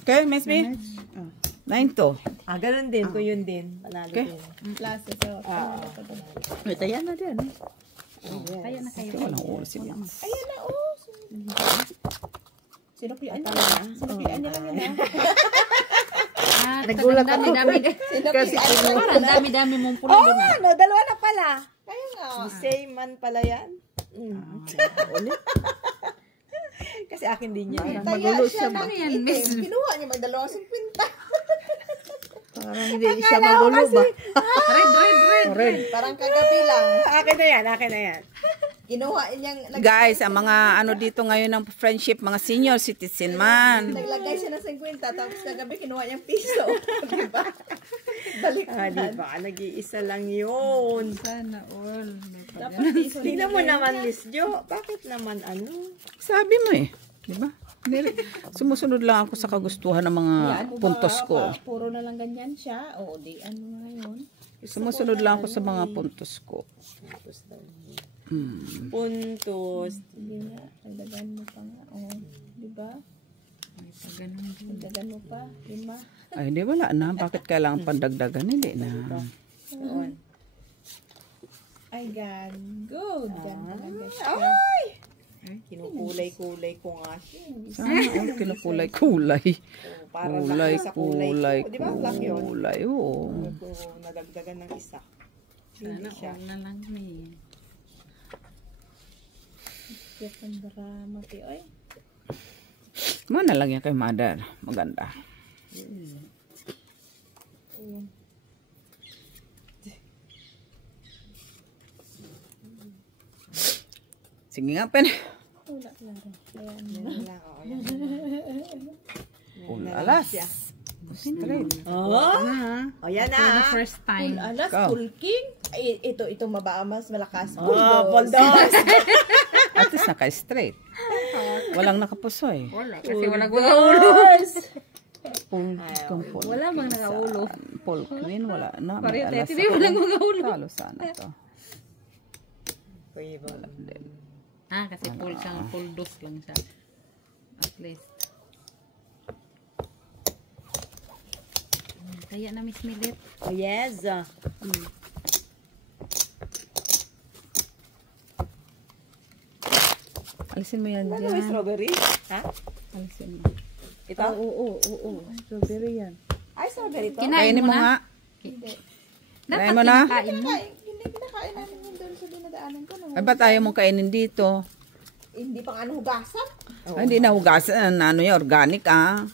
Okay, Miss B? 9 to. Ganun din. Kung yun din. Panalo Okay. din. Plus, so, panalo pa to. Wait, ayan na din. Tayo na kayo. Walang ulo si mama. Ayan na, oh. Sinuklian niya. Sinuklian niya lang yun, Ah, dami-dami. Parang dami-dami mong pulo doon. Ano, dalawa na pala. Kaya nga. Same man pala yan. Ulit. Kasi akin din yan. Taya siya ng Ano yan, itim. miss? Kinuha niya magdalawang 50. Parang hindi siya magulo ba? Red. Parang kagabi lang. Akin na yan, akin na yan. Kinuha niyang Guys, ang mga ano dito ngayon ng friendship, mga senior citizen man. naglagay siya ng 50 tapos kagabi kinuha niyang piso. Diba? Balik Diba? Nag-iisa lang yun. Sana all. Dapat piso. Tingnan mo naman, Miss Jo. Bakit naman ano? Sabi mo eh. Di ba? Sumusunod lang ako sa kagustuhan ng mga puntos ko. Puro na lang ganyan siya. O, di ano ngayon. Sumusunod lang ako sa mga puntos ko. Puntos. Hindi nga. Dagdagan mo pa nga. O, di ba? Dagdagan mo pa. 5. Ay, di wala na. Bakit kailangan pandagdagan? Hindi na. Ay, God. Good. Yan talaga siya. Ay! Kinukulay-kulay ko nga siya. Sana all kinukulay-kulay. Para Kulay, laki sa kulay kulay, ko. Di ba? Black yun. kulay. Oo. Kung nadagdagan ng isa. Sana all na lang eh. Kaya ang drama. Oy. Mana lang yan kay mother. Maganda. Sige nga, pen. Wala, klaro. Ayan. Yan lang. Alas. Straight. O yan na. First time. Alas, Ikaw. tulking. Ay, ito mas malakas. Poldos. At least naka-straight. Walang nakapusoy. Wala. Kasi wala ulo. Wala mang nakaulo. Paul Queen, wala na. May Pareho tayo, alas hindi ako. walang mga ulo. Talo sana to. Ah, kasi full dose lang siya. At least. Kaya na Miss Milet. Oh, yes. Alisin mo yan Ano dyan. may strawberry? Ha? Alisin mo. Ito? Oo. Strawberry yan. Ay, strawberry to. Kainin mo nga. Dapat Kain mo na? kinakain mo. Hindi kinakain namin yun doon sa dinadaanan ko. Ay, ba't ayaw mong kainin dito? Hindi pang ano hugasan. Ay, hindi na hugasan. Ano yan, organic ah.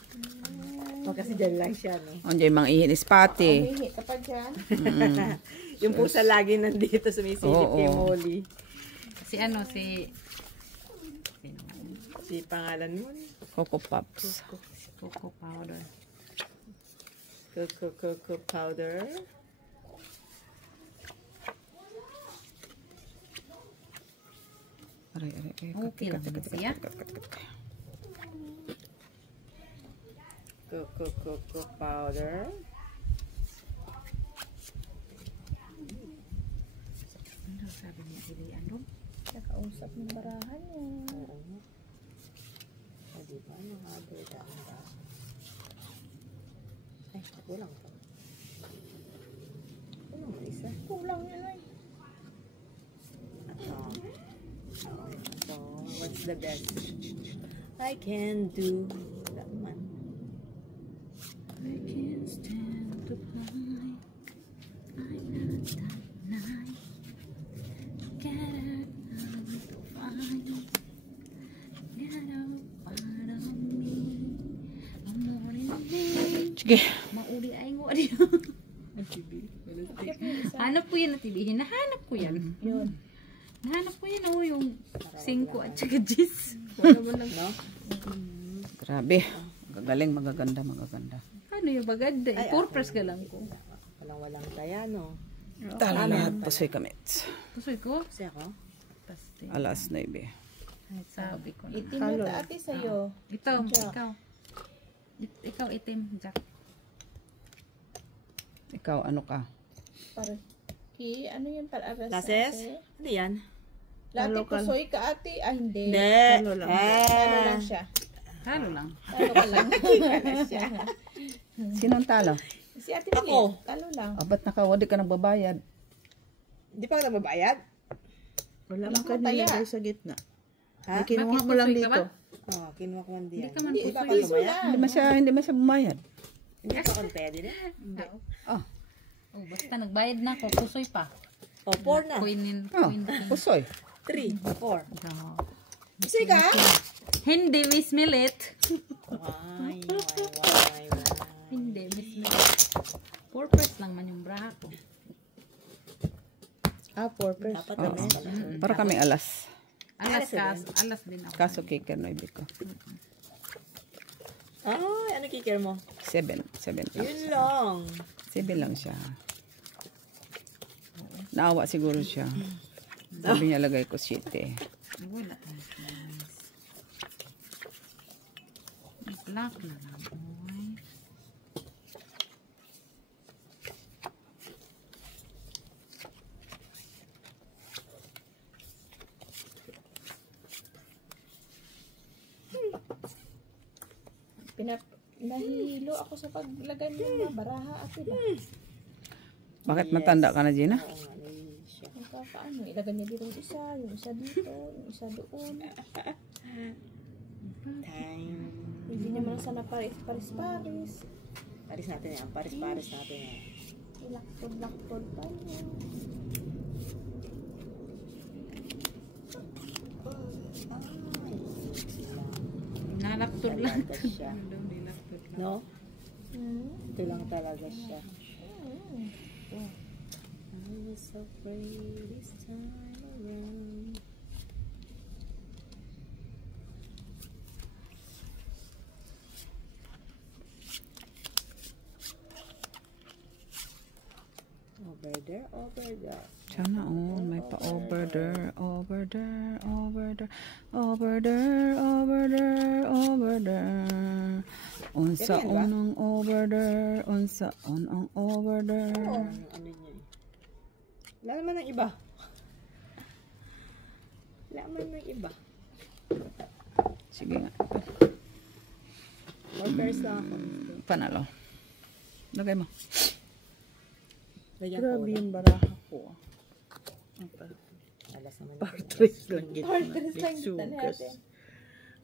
Kasi dyan lang siya, no? Andiyan yung mga ihinis pati. Hihi ka pa dyan. Yung pusa lagi nandito sumisilip Oo. kay Molly. Si ano, si Si pangalan mo. Coco Pops. Coco powder. Coco powder. Aray. Okay lang ba siya? Coco powder. Ano sabi niya, Ilian doon? Nakausap ng barahan niya. Oo. Di ba? Nakadodaan ba? Ay, kulang to. Kulang mo isa. Kulang yun ay. Ito. What's the best? I can do that one. I can't stand to find I'm not that night. Get out to find get out part of me. I'm more in me. Sige. Mauli ay ngo di. Hanap ko yan na tibihin. Nahanap ko yan. Yun. Nahanap ko yan yung 5 at saka 10. Wala mo lang, no? Grabe. Magaganda. Ano yung bagad? Purpose ka lang ko. Walang taya, no? Talo lahat. Pasoy kamit. Pusoy ko? Kasi ako. Paste. Alas 9. Sabi ko na. Itim mo ate sa'yo. Ikaw. Ikaw itim, Jack. Ikaw, ano ka? Para ano yun para aras? Lases? Ano yan? Lati pusoy ka ate. Ah, hindi. Hindi. Ano lang siya. Halo lang. Talo ka lang. Sinong talo? Si ate Ako. Mili. Talo lang. Ba't nakawadi ka ng babayad? Di pa ka nagbabayad? Wala man ka nilagay sa gitna. Ha? May kinuha Bakit mo lang pusoy ka dito. Oh, kinuha ko man diyan. Hindi ka man Hindi pusoy. ba tumaya? Hindi man siya bumayad. Hindi pa kon pwede na. Oh, Oh, basta nagbayad na ako. Pusoy pa. Oh, 4 na. Coinin. oh, pusoy. 3, 4. No. Kasi ka? Hindi, Miss Millet. Why? Hindi, Miss Millet. Purpose lang man yung braha ko. Ah, purpose. Dapat Oo. na pala. Para kami alas. Alas din ako. Kaso kicker no ibig ko. Ay, ano kicker mo? 7 lang. Yun lang. 7 lang siya. Naawa siguro siya. Sabi niya lagay ko 7. Wala. Black na lang. Oy. Nahihilo ako sa paglagay ng mga baraha at iba. Bakit matanda ka na, Gina? Oo nga, naiinis siya. Paano? Ilagay niya dito yung isa dito, yung isa doon. Time. Hindi niya man sana paris-paris. Paris natin yan. Paris natin yan. Laktod pa niya. Nalaktod lang. Talaga siya. No? Ito lang talaga siya. I was afraid this time around. Over there, over there. Sana all may pa over there, over there, over there, over there, over there, over there. Unsa Ganyan ba? unang over there, unsa unang over there. Oo, ano niya eh. Wala naman ng iba. Wala naman ng iba. Sige nga, More pairs lang ako. panalo. Lagay mo. Ganyan ko. Grabe yung baraha ko. Alas naman. Partridge lang gitna. Partridge lang gitna Sugas. natin.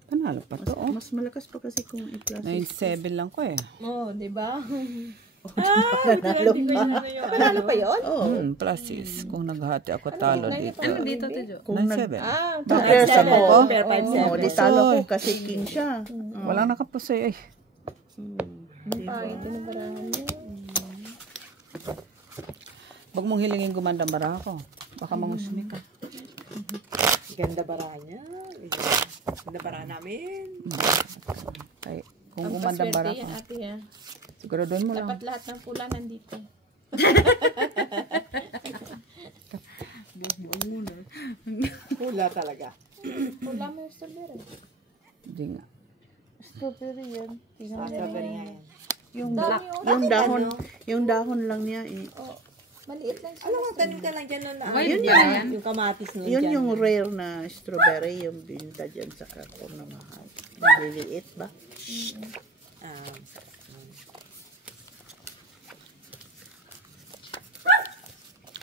Panalo pa to, oh. Mas malakas pa kasi kung i-plastic. 9-7 lang ko eh. Oh, di ba? Panalo pa. Panalo pa yun? Oo. Pluses. Kung naghati ako talo dito. Ano dito, Tijo? Kung 9-7. Bakit sa Seven. ko? Pair 5-7. Oo, di talo ko kasi king siya. Walang nakapusoy eh. Pangit yung barahan niya. Huwag mong hilingin gumanda ang baraha ko. Baka mangusumi ka. Ganda bara niya. Ganda bara namin. Ay, kung Ang gumanda ang paswerte baraha yan ko. ate ha. Siguraduhin mo lang. Dapat lahat ng pula nandito. Pula talaga. Pula mo yung strawberry. Hindi nga. Strawberry yan. Strawberry nga yan. Yung Dami black, yun. yung Bakit dahon, ano? yung dahon lang niya eh. Oh, maliit lang siya. Alam mo, tanim ka lang dyan nun. Wild ba yan? Yung kamatis nun Yun dyan. yung rare na strawberry, yung binta dyan sa karton na mahal. Maliliit ba? Ah,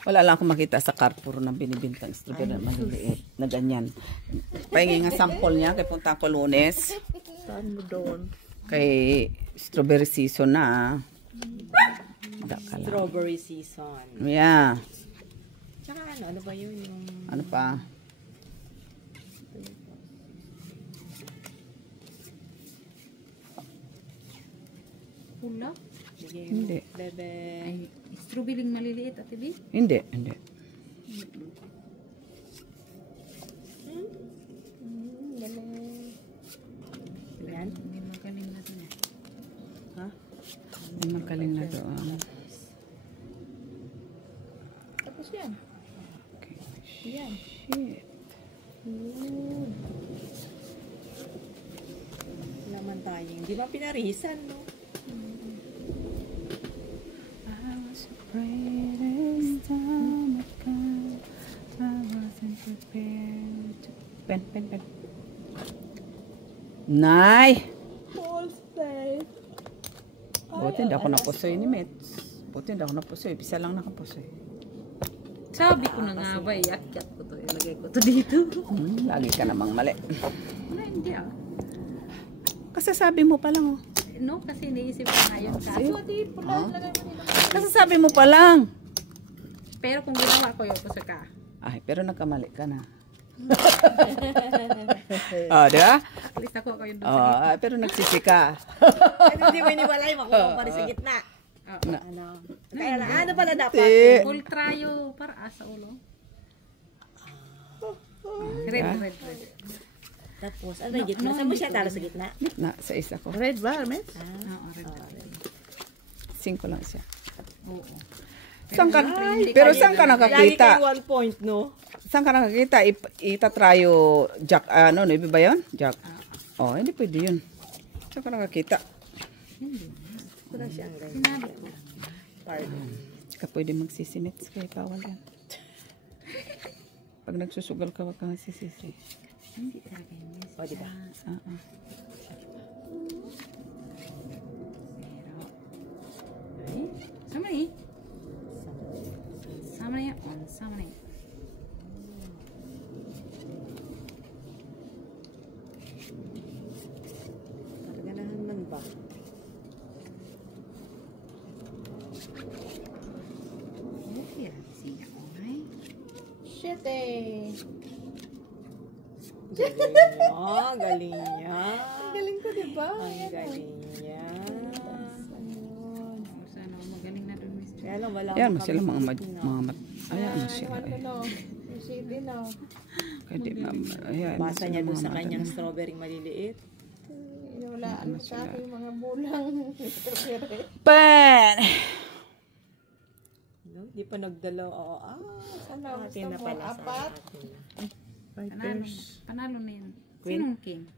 Wala lang akong makita sa Carrefour na binibintang strawberry na maliliit na ganyan. Pahingi nga sample niya kay punta ko Lunes. Saan mo doon? Kay strawberry season na. Daka lang. strawberry season. Yeah. Tsaka ano ba yun? Yung... Ano pa? Pula? Bigay mo. Hindi. Bebe. Ay, strawberry maliliit, Ate B. Hindi. Hindi. Yan. Hindi magaling na din. Ha? May magaling na doon. Tapos yan. Okay. Yan. Shit. Laman tayo. Hindi ba pinarisan, no? I was afraid this time would come. I wasn't prepared to... Pen. Nay! Full space. Buti hindi ako napusoy ni Mets. Buti hindi ako napusoy. Bisa lang nakapusoy. Sabi ko na nga ba, iakyat ko to. Ilagay ko to dito. Lagi ka namang mali. Wala, hindi ah. Kasi sabi mo pa lang, oh. No, kasi naisip ko ngayon ka. So, di pula. Lagay mo nila. Kasi sabi mo pa lang. Pero kung ginawa ko yun, pusa ka. Ay, pero nagkamali ka na. Oh, di ba? At least ako yung doon. Oh, pero nagsisi ka. Hindi mo iniwalay, makuha pa rin sa gitna. Na. Ano? Kaya na, ano pala dapat? Ti. Full tryo para asa ulo. Red. Tapos, ano yung gitna? Saan mo siya talo sa gitna? Na, sa isa ko. Red ba, Mets? Oo, red. 5 lang siya. Oo. Saan ka, pero saan ka Lagi nakakita? kayo 1 point, no? Saan ka nakakita? Itatryo jack, ano, iba ba yun? Jack. Oh, hindi pwede yun. Saan ka nakakita? Wala siyang ganyan. Sinabi ko. Hindi ka pwede magsisimits kaya bawal yan. Pag nagsusugal ka, wag kang nagsisisi. Hindi talaga yun. O, diba? Sama ni. Sama na yan. Sama na yan. Ganahan man ba? Okay, siya ko ay. Shit eh. Oh, galing niya. Ang galing ko, di ba? Ang galing niya. Sana magaling na doon, Mr. Kaya lang, wala Ayan mo akong sila mga kamay. ayan mo sila. Ano? Yung CD na. Kaya di ayan. Basa niya doon sa kanyang strawberry maliliit. Wala ano sa akin yung mga bulang. Pan! No? Di pa nagdala. Oo. Ano? Atin na Gusto mo? pala sa Apat? atin. Panalo. Panalo na yan. Sinong king?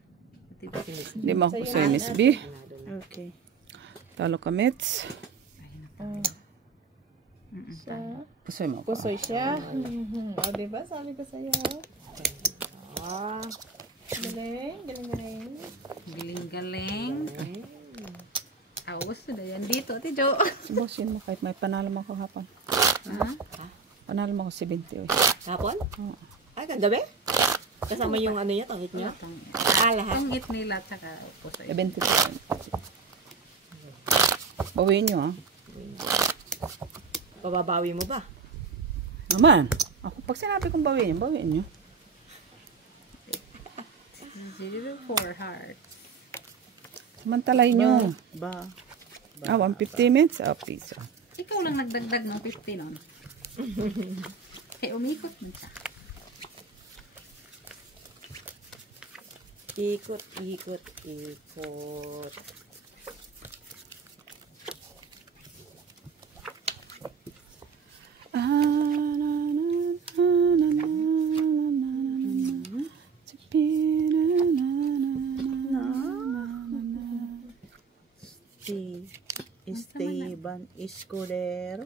Hindi mo ako sa'yo, Miss B. Okay. Talo ka, Mets. Pusoy mo ako. Pusoy siya. O, diba? Sabi ko sa'yo. Galing. Galing. Awas na yan dito, Ate Jo. Subusin mo kahit may panalo mo ako hapon. Ha? Panalo mo ako 70. Oy. Hapon? Ay, kagabi? Kasama yung ano niya, tangit niya? Lahat. Pangit nila, tsaka pusoy. 70. Bawiin nyo, ha? Pababawi mo ba? Naman. Ako, pag sinabi kong bawiin nyo. 04 hearts. Samantalahin nyo. Ba. 150 minutes? Piso. Ikaw lang nagdagdag ng 50 nun. Kaya umikot man siya. Ikot. Esteban Escudero.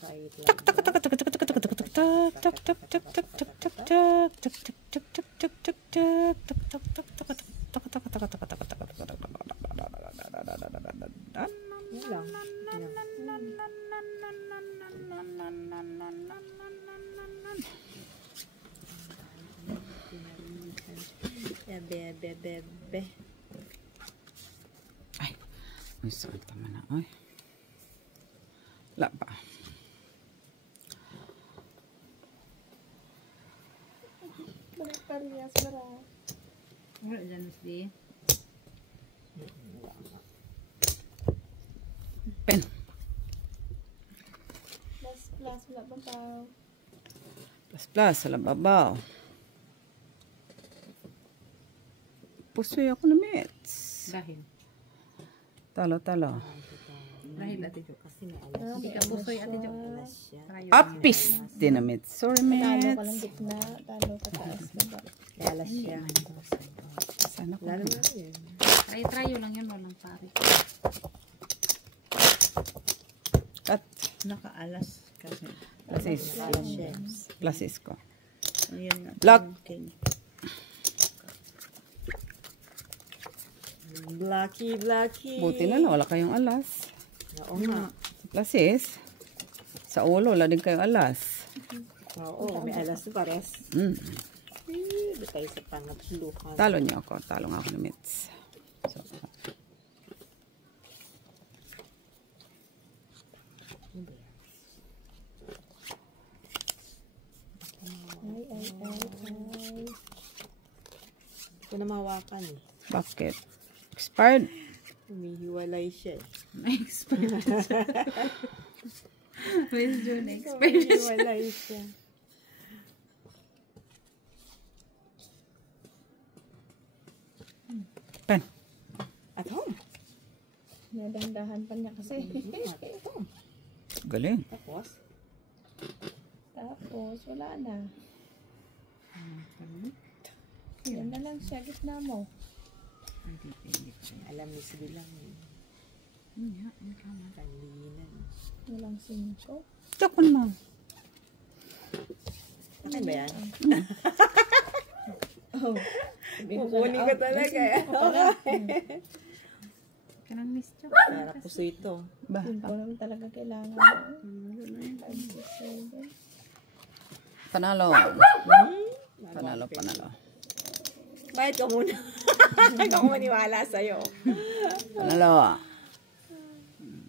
Try it lang. Yan lang. Bebe. Ay, may sakit naman na. Ay. Wala pa. Parehas bara. Wala dyan, Miss B. Pen. Plus, wala bang tao? Plus, sa lababaw. Pusoy ako na, Mets. Dahil. Talo. Dahil, Ate Jo. Kasi may alas. Hindi ka pusoy, Ate Jo. Siya. Apis din na, Mets. Sorry, Talo ka lang Mets. gitna. Talo ka taas na ba? May alas siya. Sana ko. Lalo na yun. Try lang yan, walang pari. At Nakaalas kasi. Alas siya. plasis ko. Ayan nga. Black. King. Blacky. Buti na lang, wala kayong alas. Oo nga. Plus is, sa ulo, wala din kayong alas. Oo, may alas na pares. Hindi tayo sa pangatluhan. Talo niyo ako. Talo nga ako ng mitts. So, Hindi ko na mahawakan eh. bakit? Expired. Humihiwalay siya eh. Na-expired. Where's June? Expired siya. Humihiwalay siya. Pen. At home. Nadandahan pa niya kasi. At home. Galing. Tapos, wala na. Yan na lang siya, gitna mo. Alam ni Sibilang. Kanlinan. Walang 5. Chokon mo. Akin ba yan? Oh. Kukunin ko talaga eh. Kanang miss Chok. Para puso ito. Ba? Hindi ko naman talaga kailangan mo. 5, 6, 7. Panalo. Panalo. Bayad ka muna. Hindi ako maniwala sa'yo. Panalo.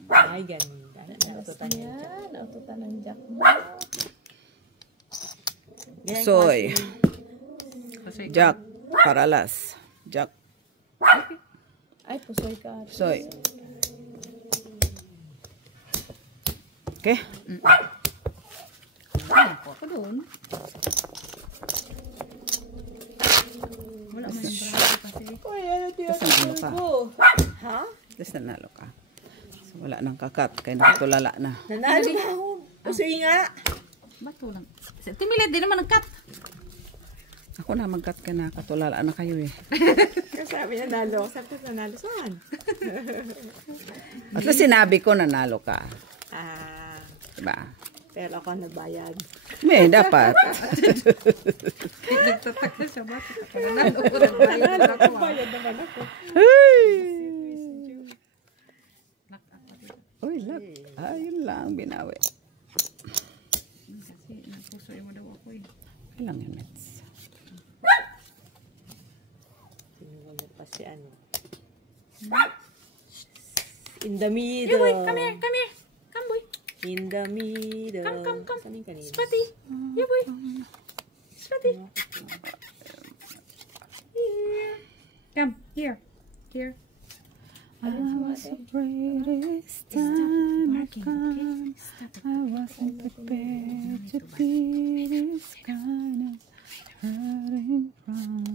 Ay, ganda. Natututan niya. Yan, naututan ng jack mo. Soy. Jack. Paralas. Jack. Ay, pusoy ka. Soy. Okay. Ako doon. Wala man yung braso kasi. Uy, ano Tapos nanalo ka. Ha? Tapos nanalo ka. So, wala nang kakat. Kaya nakatulala na. Nanalo na ako. Pusoy nga. Bato lang. Timilid din naman ang cut. Ako na mag-cut ka na. Katulala na kayo eh. Sabi nanalo. Sabi ko nanalo saan? At least sinabi ko nanalo ka. Ah, Diba? pero ako nagbayad. May dapat. Nagtataka siya ba? Nanalo ko nagbayad ako. Bayad naman ako. Uy, look. Ayun lang. Binawi. Kasi napusoy mo daw ako eh. Kailang yun, Mets. Sinuwag mo pa si ano. In the middle. Boy, come here. Come boy. In the middle. Come. Saan yung kanina? Spotty. Yeah boy. Spotty. Come, here. I was afraid this time had come. I wasn't prepared to be this kind of hurting from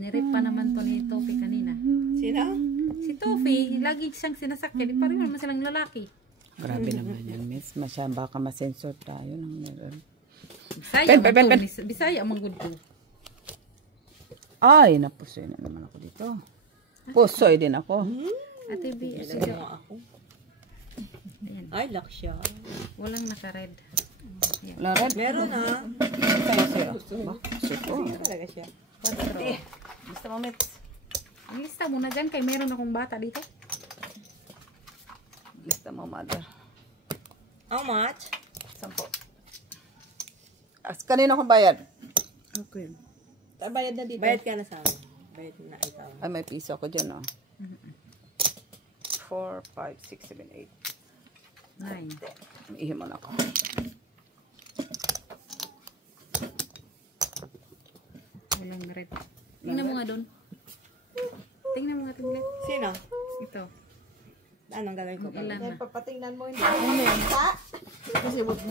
Nirip pa naman to ni Tofi kanina. Sino? Si Tofi, lagi siyang sinasakyan. Pareho naman silang lalaki. Grabe naman yan, Miss. Baka masensor tayo ng meron. Bisaya Pen. man to. Bisaya man good to. Ay, napusoy na naman ako dito. Pusoy din ako. Ate B, Alam mo ako. ayan. Ay, lock siya. Walang naka-red. Wala red. Meron na. Sa'yo. Ba? Suko. Ito talaga siya. Basta mo, Miss. Ang lista mo na dyan kay meron akong bata dito. Lista mo, mother. How much? 10. Kanino kong bayad? Okay. Bayad na dito. Bayad ka na sa amin. Bayad na ikaw. Ay, may piso ako dyan, oh. 4, 5, 6, 7, 8. 9. Ihim mo na ako. Walang red. Tingnan mo nga doon. Tingnan mo nga tingnan. Sino? Ito. Anong gagawin ko? Ilan na? Papatingnan mo hindi. Ano yan? Kasi wag mo.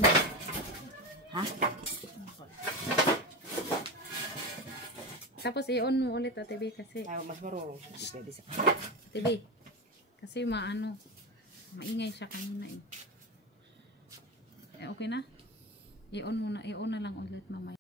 Tapos i-on mo ulit Ate B kasi. Ay, mas marunong siya. Pwede sa Ate B. Kasi maingay siya kanina eh. Okay na? I-on na lang ulit mamaya.